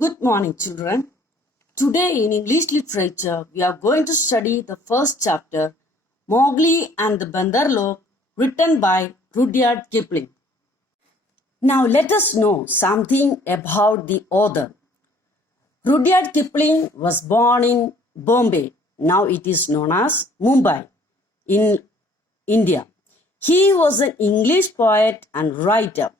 Good morning, children. Today in English literature, we are going to study the first chapter, Mowgli and the Bandar, written by Rudyard Kipling. Now let us know something about the author. Rudyard Kipling was born in Bombay. Now it is known as Mumbai in India. He was an English poet and writer.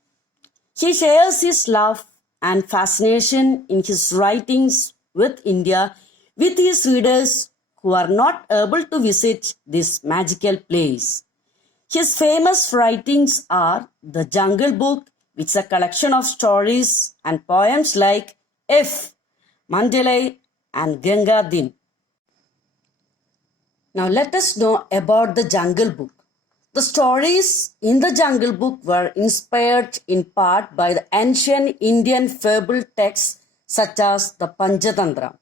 He shares his love and fascination in his writings with India with his readers who are not able to visit this magical place. His famous writings are The Jungle Book, which is a collection of stories and poems like F, Mandalay, and Ganga Din. Now let us know about the Jungle Book. The stories in the Jungle Book were inspired in part by the ancient Indian fable texts such as the Panchatantra.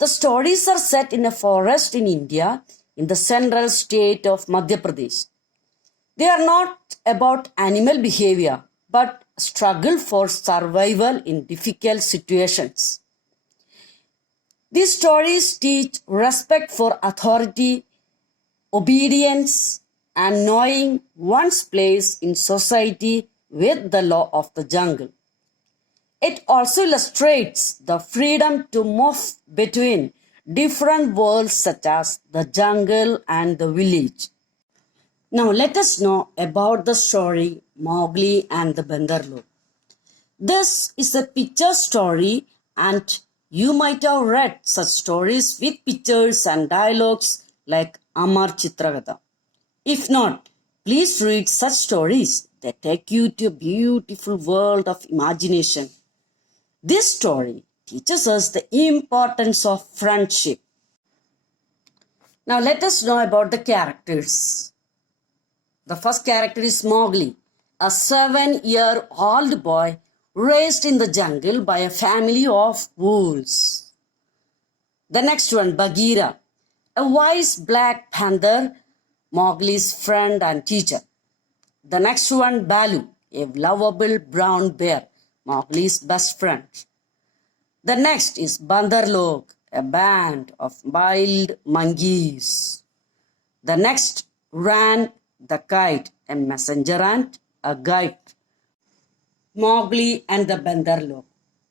The stories are set in a forest in India in the central state of Madhya Pradesh. They are not about animal behavior but struggle for survival in difficult situations. These stories teach respect for authority, obedience, and knowing one's place in society with the law of the jungle. It also illustrates the freedom to move between different worlds such as the jungle and the village. Now let us know about the story Mowgli and the Bandar. This is a picture story and you might have read such stories with pictures and dialogues like Amar Chitragatha. If not, please read such stories that take you to a beautiful world of imagination. This story teaches us the importance of friendship. Now let us know about the characters. The first character is Mowgli, a 7-year-old boy raised in the jungle by a family of wolves. The next one, Bagheera, a wise black panther, Mowgli's friend and teacher. The next one, Baloo, a lovable brown bear, Mowgli's best friend. The next is Bandar, a band of wild monkeys. The next, Ran the kite, a messenger ant, a guide. Mowgli and the Bandar.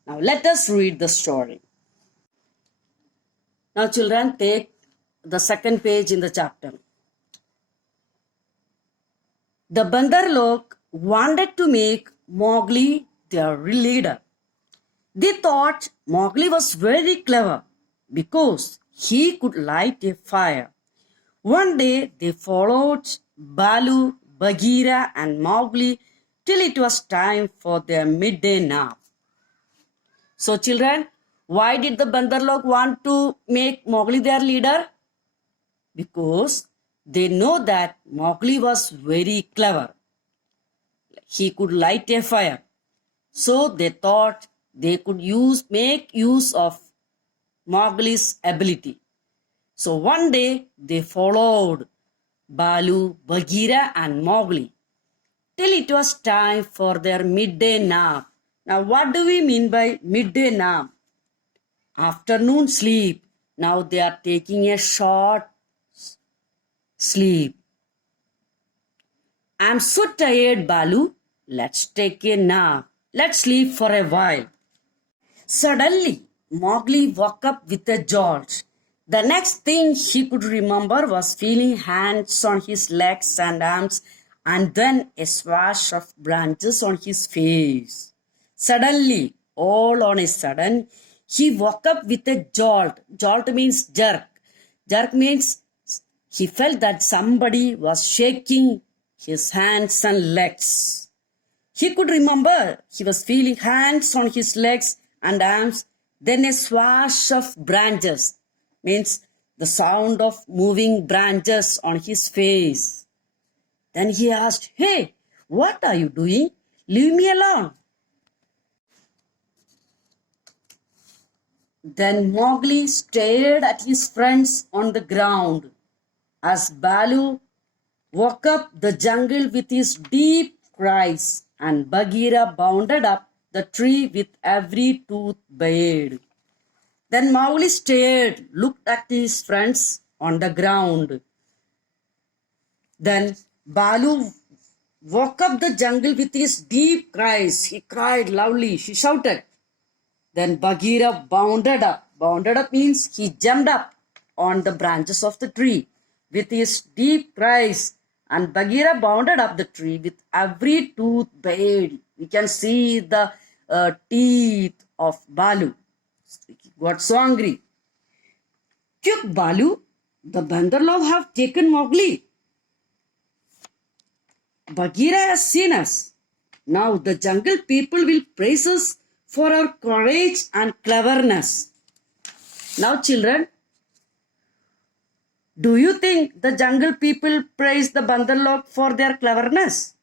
Now let us read the story. Now children, take the second page in the chapter. The Bandar wanted to make Mowgli their leader. They thought Mowgli was very clever because he could light a fire. One day they followed Baloo, Bagheera and Mowgli till it was time for their midday nap. So children, why did the Bandar want to make Mowgli their leader? Because they know that Mowgli was very clever. He could light a fire. So they thought they could make use of Mowgli's ability. So one day they followed Baloo, Bagheera and Mowgli till it was time for their midday nap. Now what do we mean by midday nap? Afternoon sleep. Now they are taking a short sleep. I'm so tired, Baloo. Let's take a nap. Let's sleep for a while. Suddenly, Mowgli woke up with a jolt. The next thing he could remember was feeling hands on his legs and arms and then a swash of branches on his face. Suddenly, all on a sudden, he woke up with a jolt. Jolt means jerk. Jerk means he felt that somebody was shaking his hands and legs. He could remember he was feeling hands on his legs and arms, then a swash of branches, means the sound of moving branches on his face. Then he asked, "Hey, what are you doing? Leave me alone." Then Mowgli stared at his friends on the ground. As Baloo woke up the jungle with his deep cries and Bagheera bounded up the tree with every tooth bared. Then Mowgli stared, looked at his friends on the ground. Then Balu woke up the jungle with his deep cries. He cried loudly. She shouted. Then Bagheera bounded up. Bounded up means he jumped up on the branches of the tree with his deep cries. And Bagheera bounded up the tree with every tooth bared. We can see the teeth of Balu. He got so angry. Kyuk Balu, the Bandarlog have taken Mowgli. Bagheera has seen us. Now the jungle people will praise us for our courage and cleverness. Now children, do you think the jungle people praise the Bandarlog for their cleverness?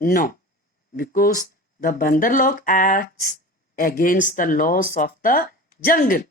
No, because the Bandarlog acts against the laws of the jungle.